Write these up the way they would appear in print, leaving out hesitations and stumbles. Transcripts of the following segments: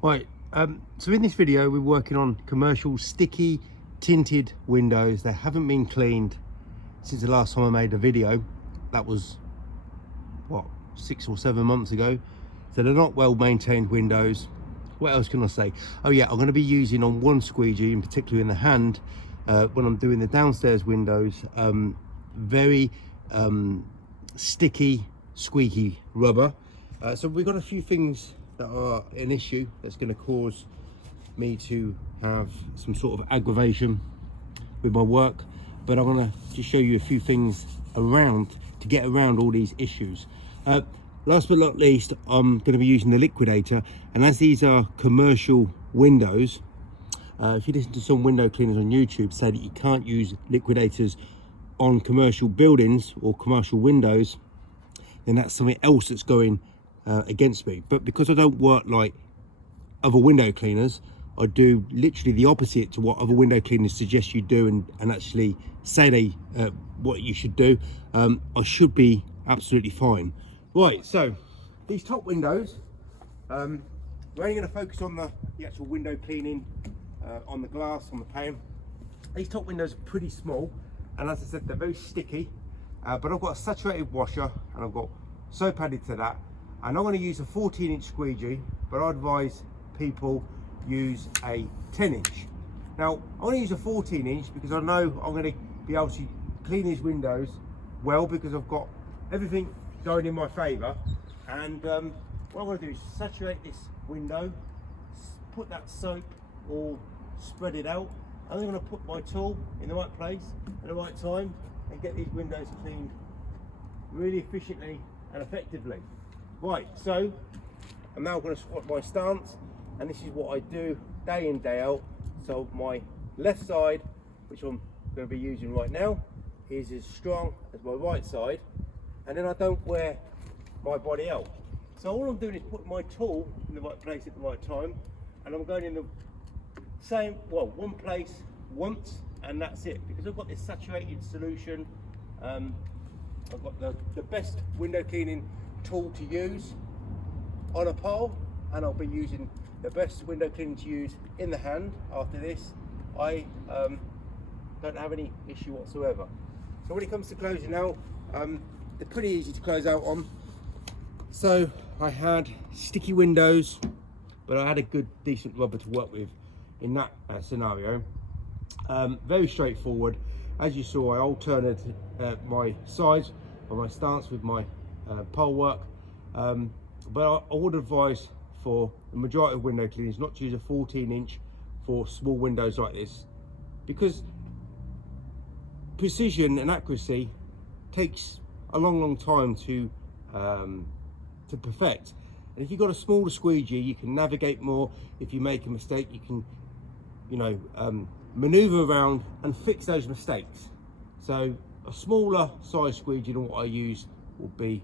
Right, so in this video we're working on commercial sticky tinted windows. They haven't been cleaned since the last time I made a video. That was, what, 6 or 7 months ago. So they're not well maintained windows. What else can I say? Oh yeah, I'm going to be using on one squeegee, in particular in the hand, when I'm doing the downstairs windows, very sticky, squeaky rubber. So we've got a few things that are an issue that's going to cause me to have some sort of aggravation with my work, but I'm going to just show you a few things around to get around all these issues. Last but not least, I'm going to be using the liquidator, and as these are commercial windows, if you listen to some window cleaners on YouTube say that you can't use liquidators on commercial buildings or commercial windows, then that's something else that's going against me. But because I don't work like other window cleaners, I do literally the opposite to what other window cleaners suggest you do and actually say what you should do. I should be absolutely fine. Right, so these top windows, we're only going to focus on the actual window cleaning, on the glass, on the pane. These top windows are pretty small, and as I said, they're very sticky, but I've got a saturated washer and I've got soap added to that, and I'm going to use a 14-inch squeegee, but I advise people use a 10-inch. Now I'm going to use a 14-inch because I know I'm going to be able to clean these windows well, because I've got everything going in my favour. And what I'm going to do is saturate this window, put that soap all spread it out, and I'm going to put my tool in the right place at the right time and get these windows cleaned really efficiently and effectively. Right, so I'm now going to swap my stance, and this is what I do day in, day out. So my left side, which I'm going to be using right now, is as strong as my right side, and then I don't wear my body out. So all I'm doing is putting my tool in the right place at the right time, and I'm going in the same, well, one place once, and that's it, because I've got this saturated solution. I've got the best window cleaning tool to use on a pole, and I'll be using the best window cleaning to use in the hand after this. I don't have any issue whatsoever. So when it comes to closing out, they're pretty easy to close out on. So I had sticky windows, but I had a good decent rubber to work with in that scenario. Very straightforward. As you saw, I alternated my sides or my stance with my pole work, but I would advise for the majority of window cleaners not to use a 14-inch for small windows like this, because precision and accuracy takes a long time to perfect. And if you've got a smaller squeegee, you can navigate more. If you make a mistake, you can, maneuver around and fix those mistakes. So a smaller size squeegee than what I use will be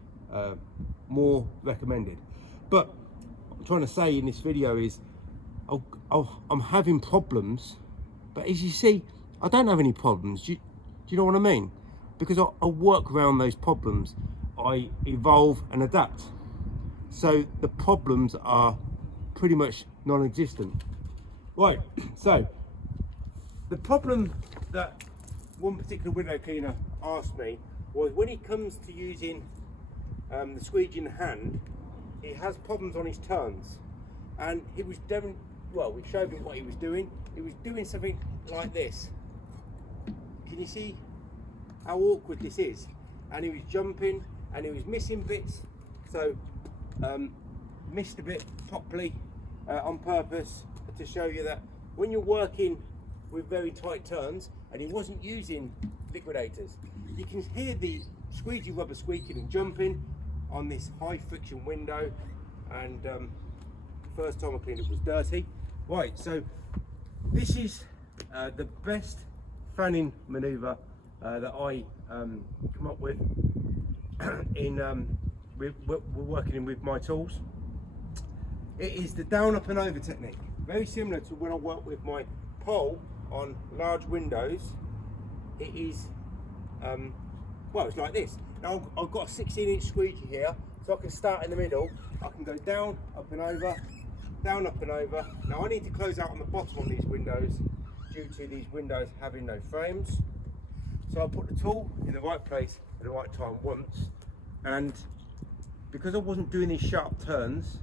more recommended. But what I'm trying to say in this video is I'm having problems, but as you see, I don't have any problems. Do you know what I mean? Because I work around those problems. I evolve and adapt. So the problems are pretty much non-existent. Right, so the problem that one particular window cleaner asked me was, when it comes to using the squeegee in the hand, he has problems on his turns. And he was doing, well, we showed him what he was doing. He was doing something like this. Can you see how awkward this is? And he was jumping and he was missing bits. So missed a bit properly on purpose to show you that when you're working with very tight turns, and he wasn't using liquidators, you can hear the squeegee rubber squeaking and jumping on this high friction window. And first time I cleaned it was dirty. Right, so this is the best fanning maneuver that I come up with in we're working with my tools. It is the down, up and over technique, very similar to when I work with my pole on large windows. It is well, it's like this. Now I've got a 16-inch squeegee here, so I can start in the middle. I can go down, up and over, down, up and over. Now I need to close out on the bottom of these windows due to these windows having no frames. So I'll put the tool in the right place at the right time once, and because I wasn't doing these sharp turns,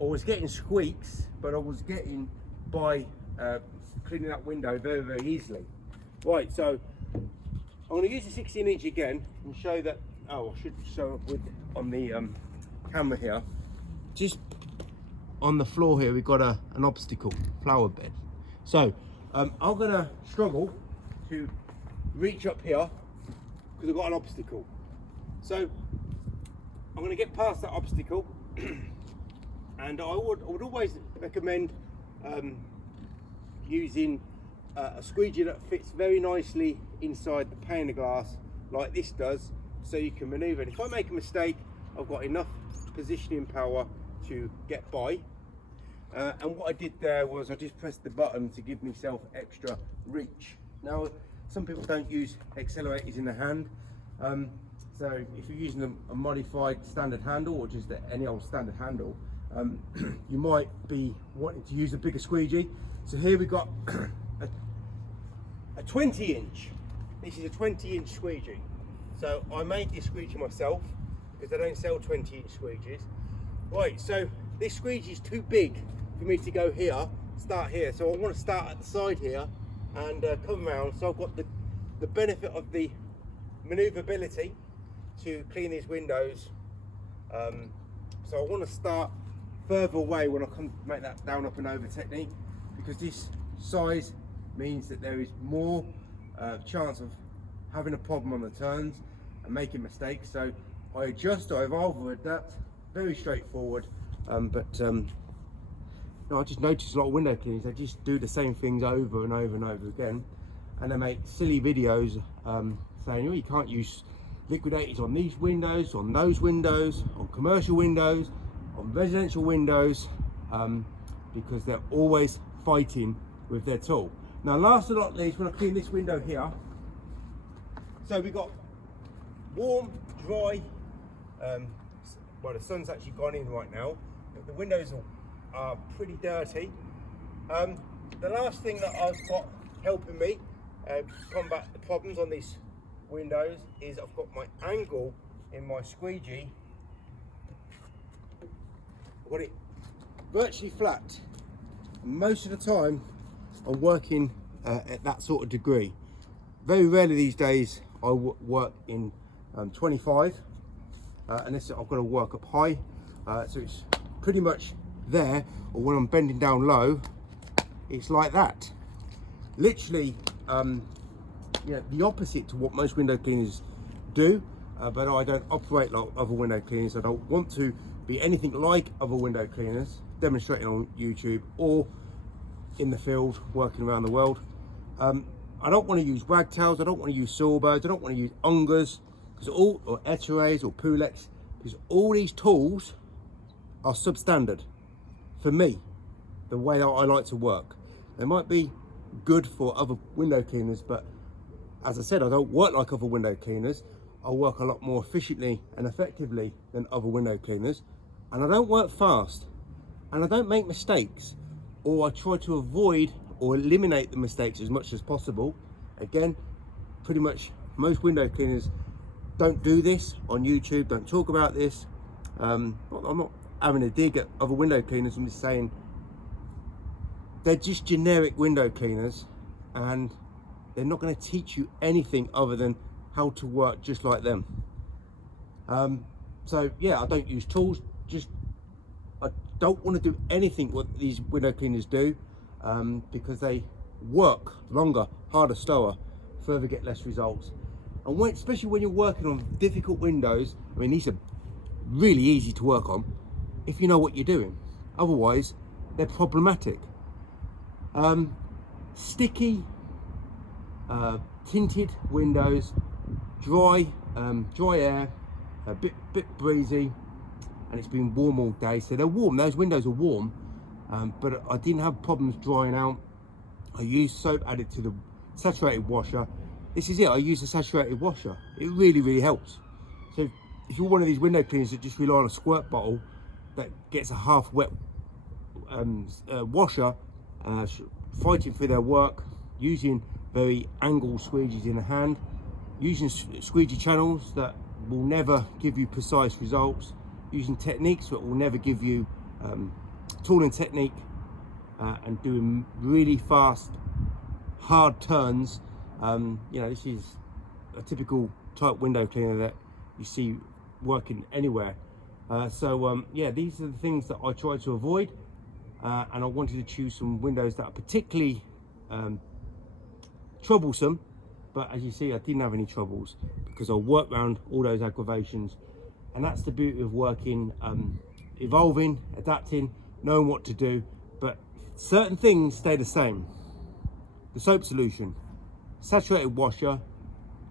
I was getting squeaks, but I was getting by cleaning that window very, very easily. Right, so I'm going to use the 16-inch again and show that, oh, I should show it with on the camera here. Just on the floor here, we've got an obstacle, flower bed. So I'm going to struggle to reach up here because I've got an obstacle. So I'm going to get past that obstacle, and I would always recommend using a squeegee that fits very nicely inside the pane of glass like this does, so you can maneuver. And if I make a mistake, I've got enough positioning power to get by. And what I did there was I just pressed the button to give myself extra reach. Now, some people don't use accelerators in the hand, so if you're using a modified standard handle or just any old standard handle, you might be wanting to use a bigger squeegee. So here we've got a 20-inch. This is a 20-inch squeegee. So I made this squeegee myself because they don't sell 20-inch squeegees. Right, so this squeegee is too big for me to go here, start here. So I want to start at the side here and come around. So I've got the benefit of the maneuverability to clean these windows. So I want to start further away when I come to make that down, up and over technique, because this size means that there is more chance of having a problem on the turns and making mistakes. So I adjust, I evolve, or adapt, very straightforward. No, I just noticed a lot of window cleaners, they just do the same things over and over and over again, and they make silly videos saying, oh, you can't use liquidators on these windows, on those windows, on commercial windows, on residential windows, because they're always fighting with their tool. Now, last but not least, when I clean this window here, so we've got warm, dry, well, the sun's actually gone in right now, but the windows are pretty dirty. The last thing that I've got helping me combat the problems on these windows is I've got my angle in my squeegee. I've got it virtually flat. Most of the time I'm working at that sort of degree. Very rarely these days I work in 25, unless I've got to work up high, so it's pretty much there, or when I'm bending down low, it's like that. Literally, you know, the opposite to what most window cleaners do, but I don't operate like other window cleaners. I don't want to be anything like other window cleaners demonstrating on YouTube or in the field working around the world. I don't want to use wagtails, I don't want to use sawbirds, I don't want to use ungers, or eteres or pulex, because all these tools are substandard for me, the way that I like to work. They might be good for other window cleaners, but as I said, I don't work like other window cleaners. I work a lot more efficiently and effectively than other window cleaners, and I don't work fast, and I don't make mistakes, or I try to avoid or eliminate the mistakes as much as possible. Again, pretty much most window cleaners don't do this on YouTube, don't talk about this. I'm not having a dig at other window cleaners, I'm just saying they're just generic window cleaners, and they're not going to teach you anything other than how to work just like them. So yeah, I don't use tools, I don't want to do anything what these window cleaners do, because they work longer, harder, slower, further get less results. And especially when you're working on difficult windows, I mean, these are really easy to work on if you know what you're doing. Otherwise, they're problematic. Sticky, tinted windows, dry air, a bit breezy, and it's been warm all day, so they're warm. Those windows are warm, but I didn't have problems drying out. I used soap added to the saturated washer. This is it, I use a saturated washer. It really helps. So if you're one of these window cleaners that just rely on a squirt bottle that gets a half wet washer fighting for their work, using very angled squeegees in the hand, using squeegee channels that will never give you precise results, using techniques that will never give you tooling technique, and doing really fast, hard turns. You know, this is a typical type window cleaner that you see working anywhere. Yeah, these are the things that I try to avoid, and I wanted to choose some windows that are particularly troublesome. But as you see, I didn't have any troubles because I worked around all those aggravations, and that's the beauty of working, evolving, adapting, knowing what to do. But certain things stay the same. The soap solution, saturated washer,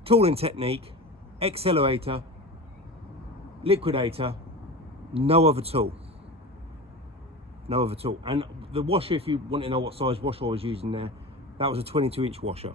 tooling technique, accelerator, liquidator, no other tool. No other tool. And the washer, if you want to know what size washer I was using there, that was a 22-inch washer.